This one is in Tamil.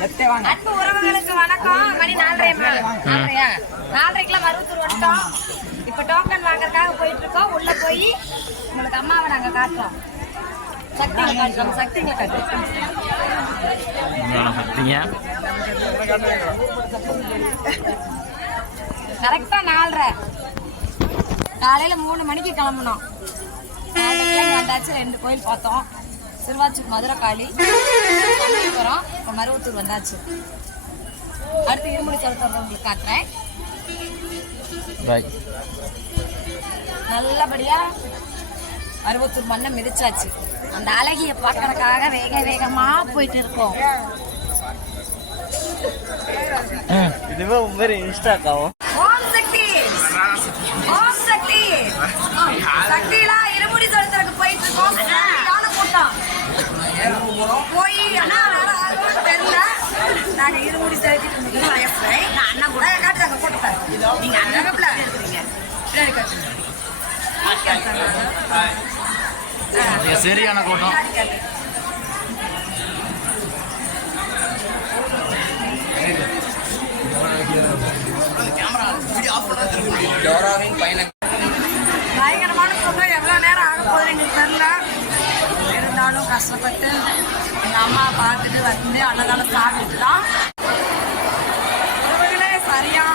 அன்பு உறவுகளுக்கு வணக்கம். மணி 4:30 மருவத்தூர் வந்துட்டோம். இப்ப டோக்கன் வாங்கறதுக்காக போயிட்டு இருக்கோம். உள்ள போய் உங்களுக்கு அம்மாவை நாங்க காட்டுறோம். சக்திங்க காட்டுறோம். சக்திங்க காட்டுறோம். கரெக்டா 4:30 காலையில 3 மணிக்கு கிளம்பணும். வந்தாச்சு. 2 கோயில் பார்த்தோம். சிறுவாச்சூர் மதுரை காளி போறோம். இப்போ மருவத்தூர் வந்தாச்சு. அடுத்து இருமுடி சொல்றத உங்களுக்கு காட்டுறேன். நல்லபடியா மருவத்தூர் மண்ணை மிதிச்சாச்சு. அந்த அழகிய பார்க்கறதுக்காக வேக வேகமா போயிட்டு இருக்கோம். இதுவே உங்க இன்ஸ்டாக்காவும் ஓம் சக்தி ஓம் சக்தி சக்திலா இருமுடி சொல்றதுக்கு போயிட்டு இருக்கோம். கூட்டம் போய் தெரியல. நாங்க இருமுடி செலுத்திட்டு அண்ணன் கூட காட்டுறாங்க கூட்டத்தை. நீங்க அண்ணன் சரியான கூட்டம். பயங்கரமான கூட்டம். எவ்வளவு நேரம் ஆக போகுது எங்களுக்கு தெரியல. இருந்தாலும் கஷ்டப்பட்டு எங்க அம்மா பார்த்துட்டு வந்து அன்னதானம் சாப்பிட்டுலாம். உறவுகளே சரியான